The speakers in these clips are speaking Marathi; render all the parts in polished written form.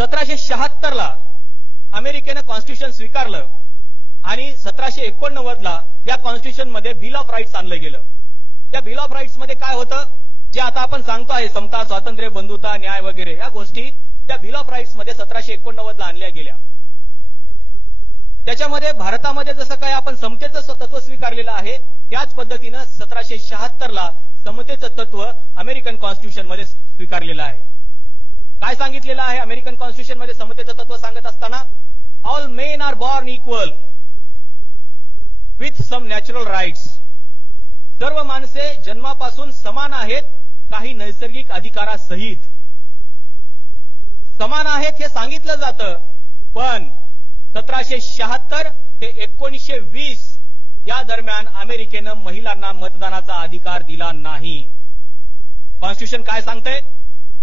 1776 ला अमेरिकेनं कॉन्स्टिट्यूशन स्वीकारलं आणि 1789 ला या कॉन्स्टिट्यूशन मध्ये बिल ऑफ राईट्स आणलं गेलं। त्या बिल ऑफ राईट्स मध्ये काय होतं, जे आता आपण सांगतो आहे समता, स्वातंत्र्य, बंधुता, न्याय वगैरे या गोष्टी त्या बिल ऑफ राईट्स मध्ये 1789 ला आणल्या गेल्या। त्याच्यामध्ये भारतामध्ये जसं काय आपण समतेचं तत्व स्वीकारलेलं आहे त्याच पद्धतीनं 1776 ला समतेचं तत्व अमेरिकन कॉन्स्टिट्यूशन मध्ये स्वीकारलेलं आहे। काय सांगितलेलं आहे अमेरिकन कॉन्स्टिट्यूशन मध्ये समतेचं तत्व सांगत असताना, all men are born equal with some natural rights, सर्व माणसे जन्मापासून समान आहेत काही नैसर्गिक अधिकारासहित। समान आहेत हे सांगितलं जातं, पण 1776 ते 1920 या दरम्यान अमेरिकेनं महिलांना मतदानाचा अधिकार दिला नाही। कॉन्स्टिट्यूशन काय सांगतंय,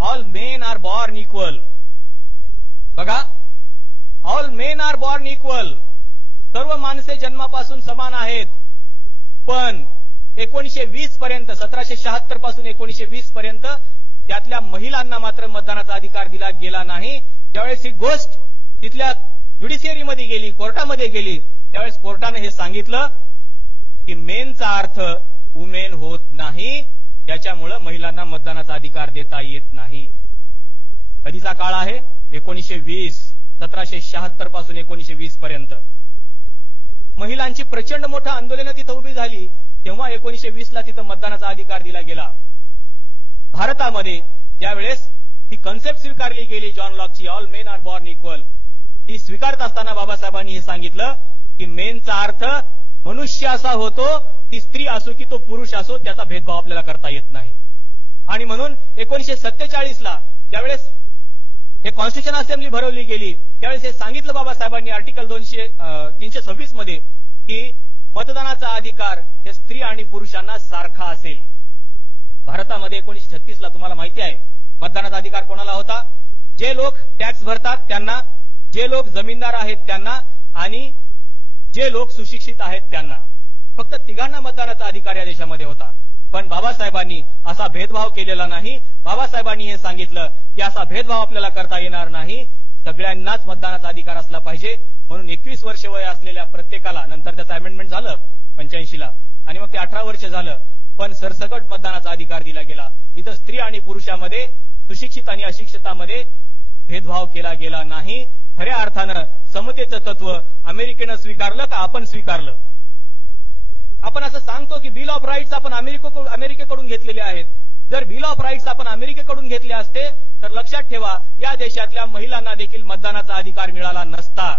all men are born equal. बघा, all men are born equal, सर्व माणसे जन्मापासून समान आहेत, पण 1920 पर्यंत 1776 पासून 1920 पर्यंत त्यातल्या महिलांना मात्र मतदानाचा अधिकार दिला गेला नाही। ज्यावेळेस ही गोष्ट तिथल्या ज्युडिशियरीमध्ये गेली, कोर्टामध्ये गेली, त्यावेळेस कोर्टाने हे सांगितलं की मेनचा अर्थ वुमेन होत नाही, त्याच्यामुळे महिलांना मतदानाचा अधिकार देता येत नाही। कधीचा काळ आहे, 1920, 1776 पासून 1920 पर्यंत महिलांची प्रचंड मोठं आंदोलन तिथं उभी झाली, तेव्हा 1920 ला तिथं मतदानाचा अधिकार दिला गेला। भारतामध्ये त्यावेळेस ही कन्सेप्ट स्वीकारली गेली जॉन लॉकची, all men are born equal. ती स्वीकारत असताना बाबासाहेबांनी हे सांगितलं की मेनचा अर्थ मनुष्य असा होतो, ती स्त्री असो की तो पुरुष असो, त्याचा भेदभाव आपल्याला करता येत नाही। आणि म्हणून 1947 ला ज्यावेळेस हे कॉन्स्टिट्यूशन असेंब्ली भरवली गेली त्यावेळेस हे सांगितलं बाबासाहेबांनी आर्टिकल 326 मध्ये की मतदानाचा अधिकार हे स्त्री आणि पुरुषांना सारखा असेल। भारतामध्ये 1936 ला तुम्हाला माहिती आहे मतदानाचा अधिकार कोणाला होता, जे लोक टॅक्स भरतात त्यांना, जे लोक जमीनदार आहेत त्यांना आणि जे लोक सुशिक्षित आहेत त्यांना, फक्त तिघांना मतदानाचा अधिकार या देशामध्ये होता। पण बाबासाहेबांनी असा भेदभाव केलेला नाही। बाबासाहेबांनी हे सांगितलं की असा भेदभाव आपल्याला करता येणार नाही, सगळ्यांनाच मतदानाचा अधिकार असला पाहिजे। म्हणून 21 वर्ष वय असलेल्या प्रत्येकाला, नंतर त्याचं अमेंडमेंट झालं 85 ला आणि मग ते 18 वर्ष झालं, पण सरसकट मतदानाचा अधिकार दिला गेला। इथं स्त्री आणि पुरुषामध्ये, सुशिक्षित आणि अशिक्षितामध्ये भेदभाव केला गेला नाही। खऱ्या अर्थानं समतेचं तत्व अमेरिकेनं स्वीकारलं का आपण स्वीकारलं? आपण असं सांगतो की बिल ऑफ राईट्स आपण अमेरिकेकडून घेतलेले आहेत। जर बिल ऑफ राईट्स आपण अमेरिकेकडून घेतले असते तर लक्षात ठेवा या देशातल्या महिलांना देखील मतदानाचा अधिकार मिळाला नसता।